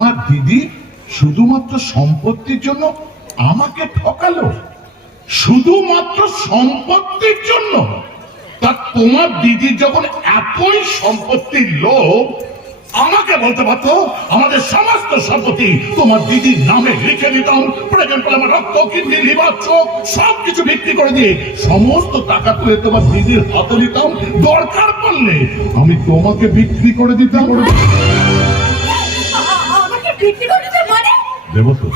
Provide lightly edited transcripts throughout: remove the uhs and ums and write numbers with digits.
আমার দিদি শুধুমাত্র সম্পত্তির জন্য আমাকে ঠকালো, শুধুমাত্র সম্পত্তির জন্য। তা তোমার দিদির যখন এতই সম্পত্তির লোভ, আমাকে বলতে পারতো আমাদের সমস্ত সম্পত্তি তোমার দিদির নামে লিখে দিতাম, প্রয়োজন পড়লে আমার রক্ত, কিডনি, লিভার, চোখ সবকিছু বিক্রি করে দিয়ে সমস্ত টাকা তুলে তোমার দিদির হাতে দিতাম। দরকার পড়লে আমি তোমাকে বিক্রি করে দিতাম। দেবো তো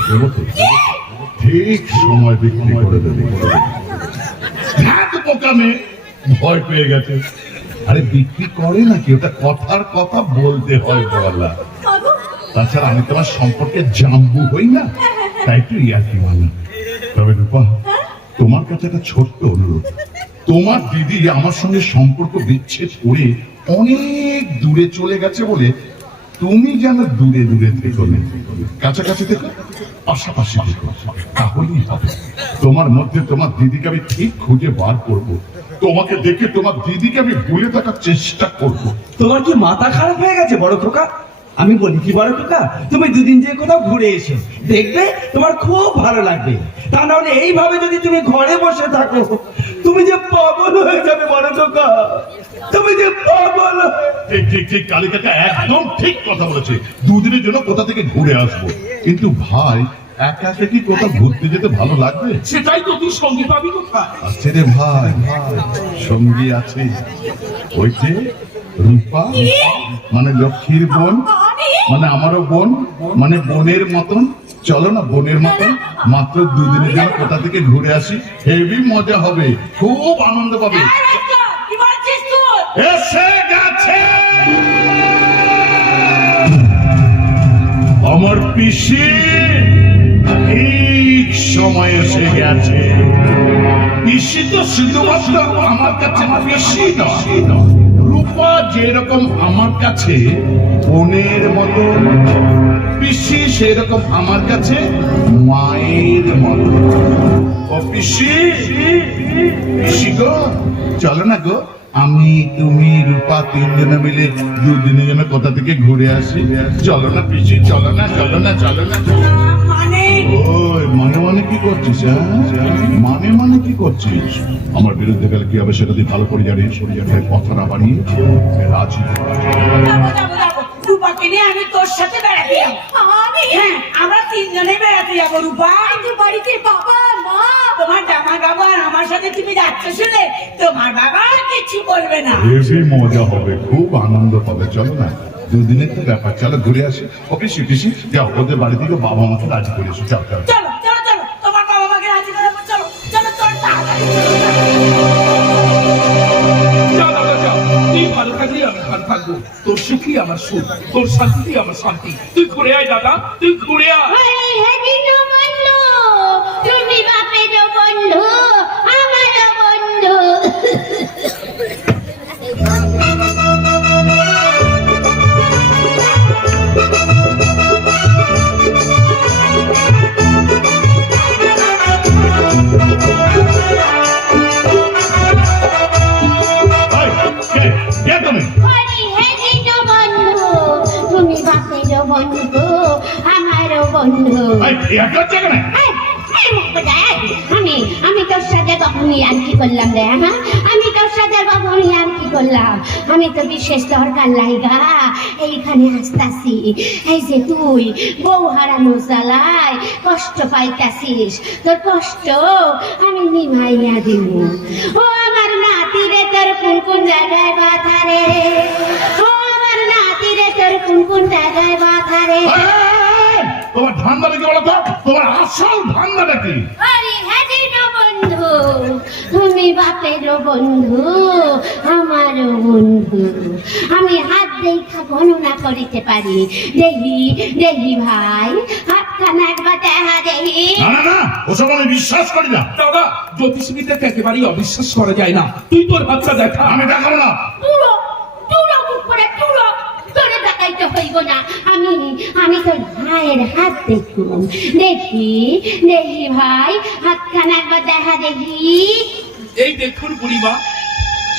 ঠিক সময় বিক্রি করে দেবে। বোকামে ভয় পেয়ে গেছে। আরে বিক্রি করে নাকি, ওটা কথার কথা বলতে হয় বলা। তাছাড়া আমি তোমার সম্পর্কে জাম্বু হই না, তাই তো ইয়ার্কি মানি। তবে রূপা, তোমার কাছে একটা ছোট্ট অনুরোধ। তোমার দিদি আমার সঙ্গে সম্পর্ক বিচ্ছেদ করে অনেক দূরে চলে গেছে বলে তুমি যেন দূরে দূরে থেকো না, কাছাকাছি থেকো, পাশাপাশি থেকো, তাহলেই হবে। তোমার মধ্যে তোমার দিদিকে আমি ঠিক খুঁজে বার করব, তোমাকে দেখে তোমার দিদিকে আমি ভুলে থাকার চেষ্টা করব। তোমার কি মাথা খারাপ হয়ে গেছে বড় খোকা? আমি বলি কি বড় খোকা, তুমি দুদিন যে কোথাও ঘুরে এসো, দেখবে তোমার খুব ভালো লাগবে। তা নাহলে এইভাবে যদি তুমি ঘরে বসে থাকো, তুমি যে পাগল হয়ে যাবে বড় খোকা, তুমি যে পাগল। ঠিক ঠিক ঠিক, কালিকাটা একদম ঠিক কথা বলেছে। দুদিনের জন্য কোথা থেকে ঘুরে আসবো, কিন্তু ভাই একা একা কি কোথাও ঘুরতে যেতে ভালো লাগবে? সেটাই তো, তুই সঙ্গী পাবি কোথায়? আছে রে ভাই, সঙ্গী আছে। ওই যে রূপা, মানে লক্ষ্মীর বোন, মানে আমারও বোন, মানে বোনের মতন। চলো না বোনের মতন মাত্র দুদিনের জন্য কোথা থেকে ঘুরে আসি, হেভি মজা হবে, খুব আনন্দ পাবে। এসে গেছে আমার পিসি, ঠিক সময় এসে গেছে। পিসি তো শুধুমাত্র আমার কাছে পিসি নয়, রূপা যেরকম আমার কাছে বোনের মতো, পিসি সেরকম আমার কাছে মায়ের মতো। ও পিসি, পিসি গো, চলো না গো, আমি তুমি রূপা তিনজনে মিলে দুদিনের জন্য কোথা থেকে ঘুরে আসি। চলো না পিসি, চলো না, চলো না, চলো না। ওই মানে মানে কি করছিস? মানে মানে কি করছিস? আমার বিরুদ্ধে গেলে কি হবে সেটা তুই ভালো করে জানিস। কথা না বাড়িয়ে রাজি। রূপাকে নিয়ে আমি তোর সাথে বেড়াতে যাবো। হ্যাঁ, আমরা তিনজনে বেড়াতে যাবো। রূপা, বাড়িতে বাবা মা, তোমার জামা কাপড় আর আমার সাথে তুমি যাচ্ছ শুনে তোমার বাবা কিছু বলবে না। হেভি মজা হবে, খুব আনন্দ হবে। চলো না, দুদিনের তো ব্যাপার, চলো ঘুরে আসি। ও পিসি, পিসি যাও, ওদের বাড়ি থেকে বাবা মাকে রাজি করে এসো। চলো চলো চলো চলো চলো, তোমার বাবা মাকে রাজি করবো। চলো চলো চলো, তাড়াতাড়ি যা দাদা যা, তুই ভালো থাকলি আমি ভালো থাকবো, তোর সুখই আমার সুখ, তোর শান্তি আমার শান্তি। তুই ঘুরে আয় দাদা, তুই ঘুরে আয়। তুমি বাপের বন্ধু, আমার বন্ধু। তুমি বাপের বন্ধু, আমারও বন্ধু। আমি তোর সাথে কখনই আর কি করলাম রে? হ্যাঁ, আমি তোর সাথে কখনই আর কি করলাম? আমি তো বিশেষ দরকার লাইগা এইখানে আসতাছি। এই যে তুই বউ হারানো জ্বালায় কষ্ট পাইতাছিস, তোর কষ্ট আমি নিভাইয়া দিব। ও আমার নাতি রে, তোর কোন কোন জায়গায় বাধা রে? ও আমার নাতি রে, তোর কোন কোন জায়গায় বাধা রে? তোমার ধান্দাটা কি বলতো? তোমার আসল ধান্দাটা কি? আরে হ্যাঁ বন্ধু, তুমি বাপের বন্ধু, আমারও বন্ধু। আমি হাত দেখা গণনা করিতে পারি। দেহি দেহি ভাই, হাতখানা একবার দেখা দেহি। না না না, ওসব আমি বিশ্বাস করি না। দাদা, জ্যোতিষবিদ্যাকে একেবারেই অবিশ্বাস করা যায় না। তুই তোর হাতটা দেখা। আমি দেখাবো না। তুলো তুলো করে তুলো, তোরে দেখাইতে হইব না। আমি তোর ভাইয়ের হাত দেখুন। দেখি দেখি ভাই, হাতখানা একবার দেখা দেখি। এই দেখুন বুড়িমা,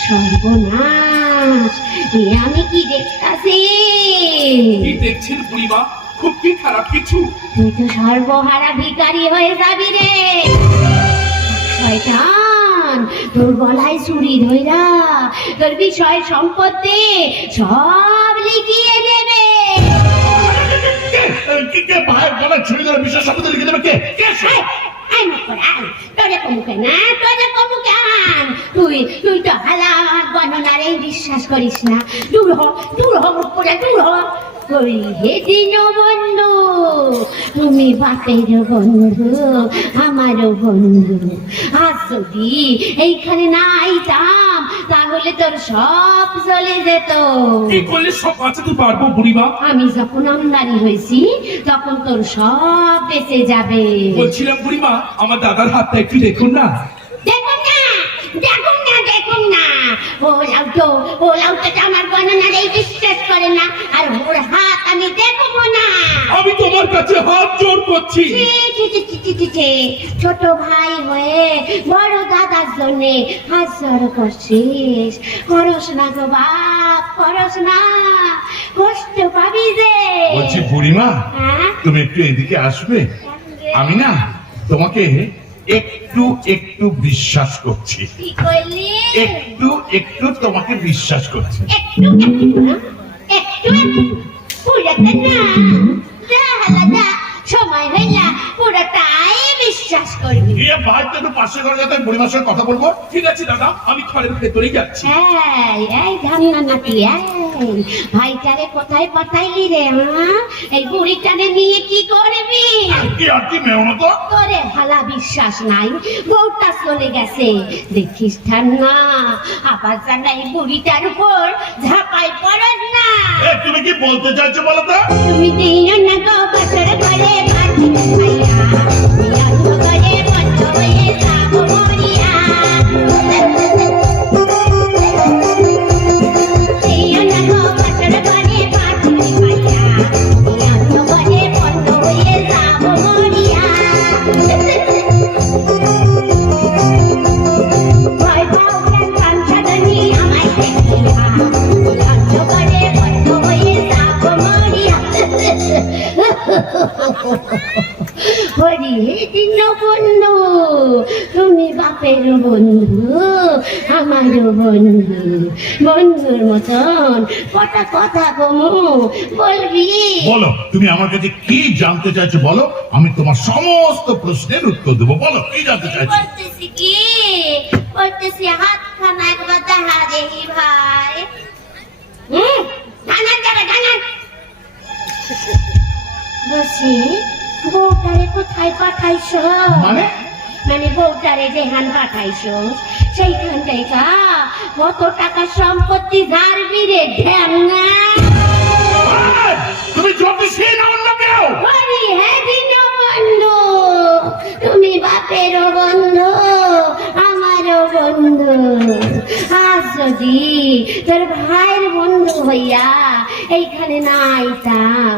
সর্বনাশ, এ আমি কি দেখতাছি? কি দেখছেন বুড়িমা? খুব কি খারাপ কিছু? তুই তো সর্বহারা ভিখারি হয়ে যাবি রে শয়তান। তোর গলায় চুরি ধইরা তোর বিষয় সম্পত্তি সব লিখিয়ে নেবে। কে ভাই বলে ছুরি ধরে বিশ্বাস শব্দ লিখে দেবে কে কে সে? আয় মুখে আয়, তোরে কমুকে না, তোরে কমুকে আন। তুই তো হালা আমার গণনারে বিশ্বাস করিস না। দূর হ, দূর হ, মুখপুরে দূর হ। কই হে দিন বন্ধু, তুমি বাপের বন্ধু, আমারও বন্ধু। আজ যদি এইখানে না আইতাম তাহলে তোর সব চলে যেত। কি করলে সব বাঁচাতে পারবো বুড়িমা? আমি যখন আমদানি হয়েছি তখন তোর সব বেঁচে যাবে। বলছিলাম বুড়িমা, আমার দাদার হাতটা একটু দেখুন না। দেখুন না, দেখুন না, দেখুন না। ও লাউটা আমার গণনারে বিশ্বাস করে না, আর ওর হাত আমি দেখবো না। আমি তোমার কাছে হাত জোর করছি। ছি, ছি, ছি, ছি, ছি, ছি, ছি। ছোট ভাই হয়ে বড় দাদার জন্য হাত জড়ো করছিস। করস না গো বাপ, করস না, কষ্ট পাবি যে। বলছি বুড়িমা, হ্যাঁ? তুমি একটু এদিকে আসবে? আমি না তোমাকে একটু একটু বিশ্বাস করছি, কি করলি? একটু একটু তোমাকে বিশ্বাস করছি। একটু একটু না, একটু একটু পুরোটা না। যা হালা যা, সময় হইলা পুরোটাই বিশ্বাস করবি। গিয়ে ভাই তো একটু পাশে ঘরে যাতে বুড়িমার সঙ্গে কথা বলবো। ঠিক আছে দাদা, আমি ঘরের ভেতরে যাচ্ছি। এই ধান্না নাকি ভাইটারে কোথায় পাঠাইলি রে? হ্যাঁ, এই বুড়িটারে নিয়ে কি করবি? কি আর কি মেও না তো? তোরে ভালা বিশ্বাস নাই, বউটা চলে গেছে দেখিস ঠান্না, আবার জানা এই বুড়িটার উপর ঝাঁপাই পড়স না। তুমি কি বলতে চাইছো বলো তো? তুমি দিন না গো বছর ঘরে বাঁচি খাইয়া, অন্য ঘরে বন্ধ হয়ে যাবো মরিয়া। দিন না গো বছর ঘরে বাঁচি খাইয়া, অন্য ঘরে বন্ধ হয়ে যাবো মরিয়া। ভয় পাও কেন কাঞ্চনী আমায় দেখিয়া, অন্য ঘরে বন্ধ হয়ে যাবো মরিয়া। হরি দিন বন্ধু, তুমি বাপের বন্ধু, আমারও বন্ধু। বন্ধুর মতন কটা কথা কমু বলবি? বলো তুমি আমার কাছে কি জানতে চাইছো বলো, আমি তোমার সমস্ত প্রশ্নের উত্তর দেবো। বলো কি জানতে চাইছো? বলতেছি কি, বলতেছি হাতখানা একবার দেখা দেখি ভাই। জানান যাবে জানান। বলছি বউটারে কোথায় পাঠাইছো? মানে মানে বউটারে যেখান পাঠাইছো সেইখান থেকে কত টাকা সম্পত্তি ধারবি রে ঢ্যাংনা? এই, তুমি জ্যোতিষী না অন্য কেউ? হরি হ্যাঁ দিন বন্ধু, তুমি বাপেরও বন্ধু, আমারও বন্ধু। আজ যদি তোর ভাইয়ের বন্ধু হইয়া এইখানে না আইতাম,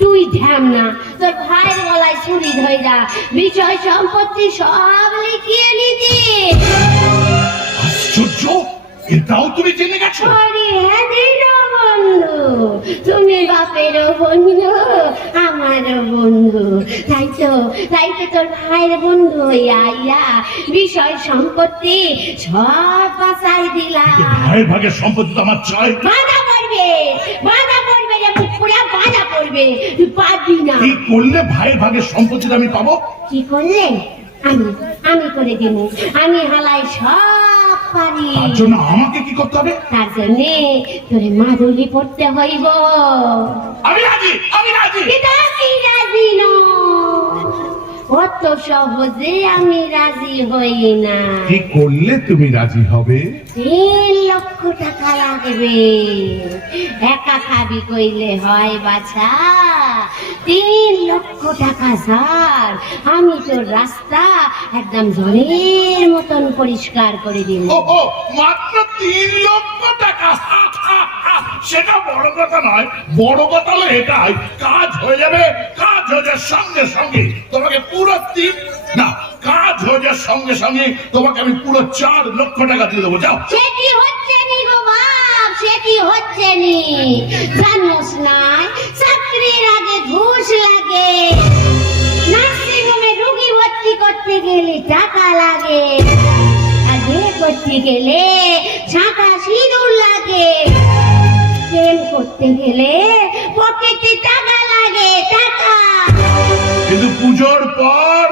তুই ঢ্যামনা তোর ভাইয়ের গলায় ছুরি ধইরা বিষয় সম্পত্তি সব লিখিয়ে নিতি। আশ্চর্য, এটাও তুমি জেনে গেছো? হরি হ্যাঁ দিন বন্ধু, তুমি বাপেরও বন্ধু, আমারও বন্ধু। তাই তো তোর ভাইয়ের বন্ধু হইয়া আইয়া বিষয় সম্পত্তি সব বাঁচাই দিলাম। ভাইয়ের ভাগের সম্পত্তি তো আমার চাই। বাধা পড়বে, বাধা পড়বে রে মুখ পুরা বাধা পড়বে, তুই পারবি না। কি করলে ভাইয়ের ভাগের সম্পত্তিটা আমি পাবো? কি করলে? আমি করে দিব, আমি হালাই সব পারি। তার জন্য আমাকে কি করতে হবে? তার জন্য তোরে মাদুলি পড়তে হইব। আমি রাজি, আমি রাজি। কিন্তু আমি রাজি নই, অত সহজে আমি রাজি হই না। কি করলে তুমি রাজি হবে? 3 লক্ষ টাকা লাগবে। একা খাবি কইলে হয় বাছা? 3 লক্ষ টাকা স্যার, আমি তোর রাস্তা একদম ঝড়ের মতন পরিষ্কার করে দিব। ও মাত্র 3 লক্ষ টাকা? সেটা বড় কথা নয়, বড় কথা হলো এটাই, কাজ হয়ে যাবে, কাজ হয়ে যাওয়ার সঙ্গে সঙ্গে তোমাকে পুরো কাজ হয়ে যাওয়ার সঙ্গে সঙ্গে তোমাকে আমি পুরো 4 লক্ষ টাকা দিয়ে দেবো। যাও। সে কি হচ্ছে নি গো বাপ, সে কি হচ্ছে নি? জানোস না চাকরির আগে ঘুষ লাগে, নার্সিংহোমে রুগী ভর্তি করতে গেলে টাকা লাগে, আর বিয়ে করতে গেলে ছাকা সিঁদুর লাগে, প্রেম করতে গেলে পকেটে টাকা লাগে, টাকা। কিন্তু পুজোর পর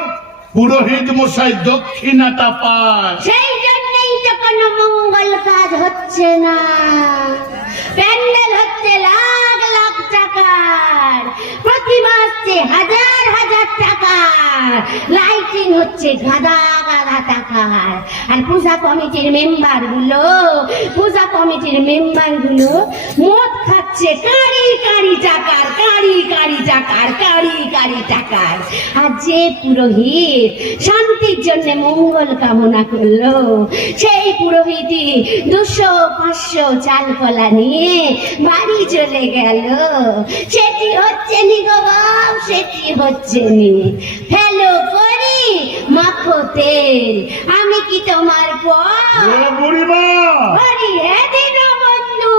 পুরোহিত মশাই দক্ষিণাটা পায়। সেই জন্যই তো কোনো মঙ্গল কাজ হচ্ছে না। প্যান্ডেল হচ্ছে লাখ লাখ টাকার, প্রতিমা হচ্ছে হাজার হাজার টাকার, লাইটিং হচ্ছে গাদা গাদা টাকার, আর পূজা কমিটির মেম্বার গুলো মদ খাচ্ছে কারি কারি টাকার, আর যে পুরোহিত শান্তির জন্য মঙ্গল কামনা করলো, সেই পুরোহিতই 200-500 চাল কলা নিয়ে বাড়ি চলে গেল। সেটি হচ্ছে নি গো বাপ, সেটি হচ্ছে নি। ফেলো করি মাখো তেল, আমি কি তোমার পর? ও বুড়িমা, হরি এদিন বন্ধু,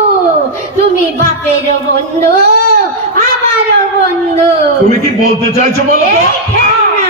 তুমি বাপেরও বন্ধু, আমারও বন্ধু। তুমি কি বলতে চাইছো বলো তো? এই খেলনা